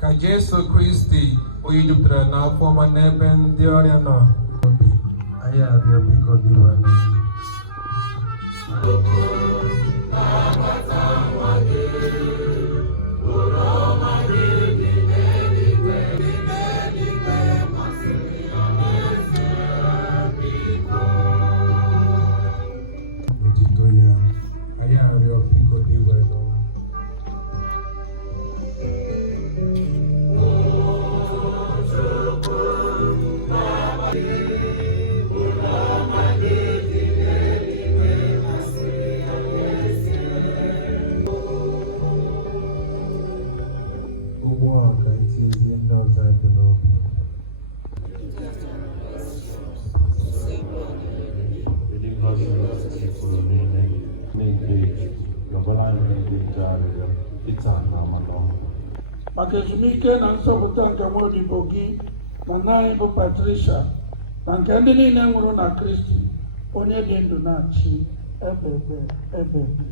Ka Jesu Kristi onye jupụtara n'afọ ọma n'ebe ndị ọrịa nọ obi, anyị arịọ biko dịwa otito ya, anyị arịọ biko dịwa maka ezumike na nsọpụta nke nwaodibo gị na nna anyị bụ Patricia na nke ndị niile nwụrụ na Kristi onye dị ndụ na-achị ebebe ebebe.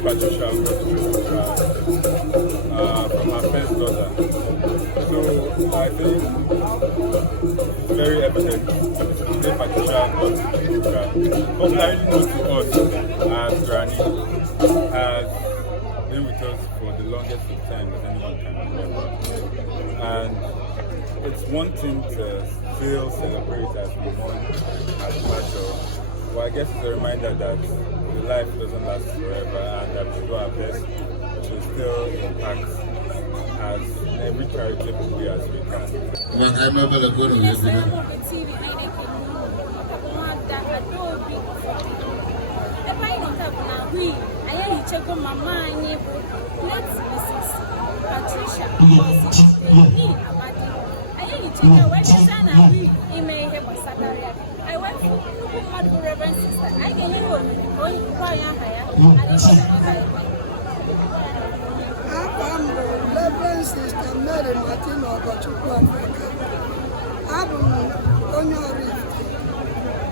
Ezinne Patricia Ngozi Ude from her first daughter. So I think it's very evident Ezinne Patricia Ngozi Ude, popularly known to us as Granny, has been with us for the longest of time that anyone can remember. And it's one thing to still celebrate as we mourn as part of, well, I guess it's a reminder that the life doesn't last forever and that we do our best to still impact as in every charitable way as we can. Patricia Ngozi Ude. I went to Reverend Sister. I can hear I'm Reverend Sister Mary Martin Ogochukwu Africa. I'm Orji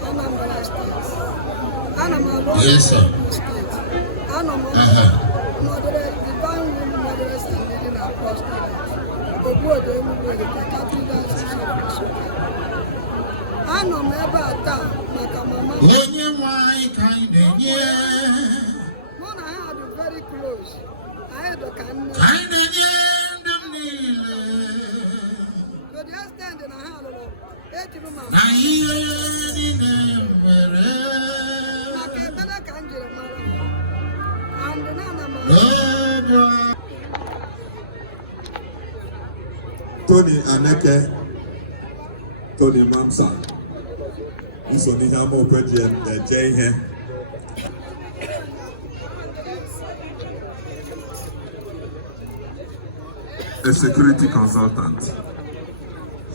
Amokwe State. I'm Enugu State. I'm Moderate Divine Women Moderate and Leading Apostles. Enugu State. Ano m ebe a taa maka mama onye nwanyị ka anyị na-enye mụ na ya dị very close anyị dị ka nne anyị na-enye ndị m niile to the extent na ha lụrụ ejiri ma na ihe niile nwere maka ebere ka m jiri mara and na ana m Tony Aneke Tony Mamsa Ezinne Patricia Ngozi Ude. A security consultant.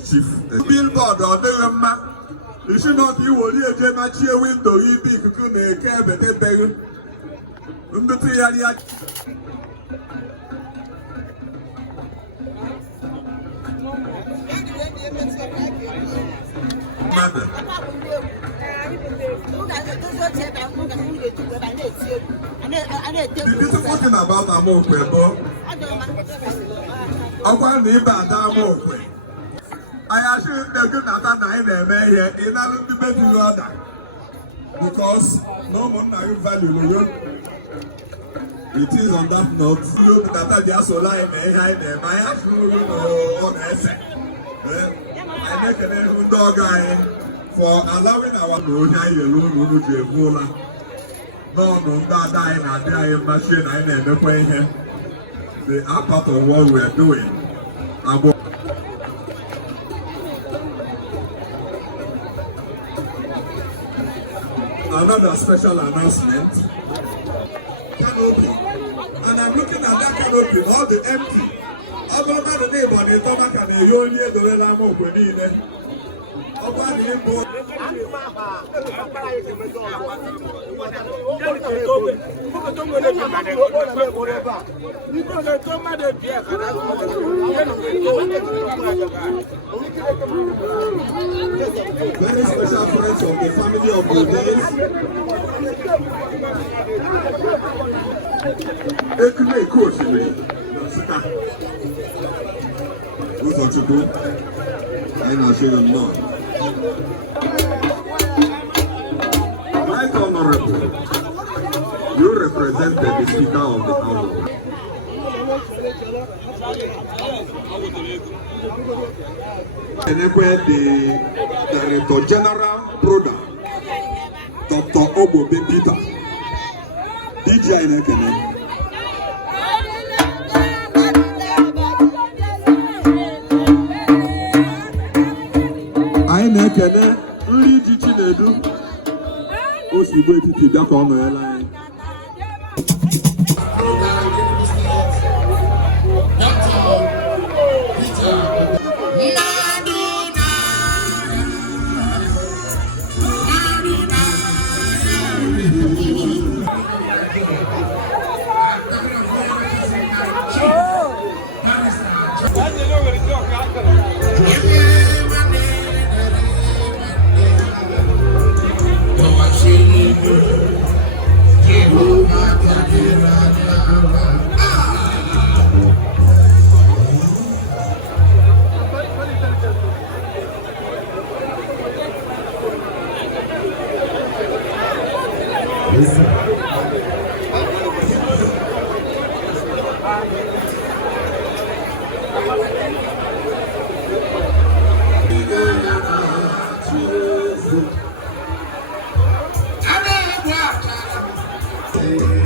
Chief billboard or the you should not be worried about your window. You be cooking a cab at a bag. Mother. The beautiful thing about Amokwe, I assure the good that I here in the bedroom order because no one value you. It is on that note that I just lie there. I have on essay. I make a dog for allowing our no, that I machine I never play here. They are part of what we are doing. Another special announcement. Canopy. And I'm looking at that canopy, all the empty. I'm about the neighbor, they come back and they only do the Amokwe. Very special friends of the family of Ude. Ekune Koshiri. Who's on to go? I know she don't know. Right Honorable, you represented the Speaker of the House. Enekwe the Director General Proda, Dr. Obobe Peter, DJ Enekene. Enekene, Udi LGA, Osigbo Etiti Biako Ono Airline. Amen.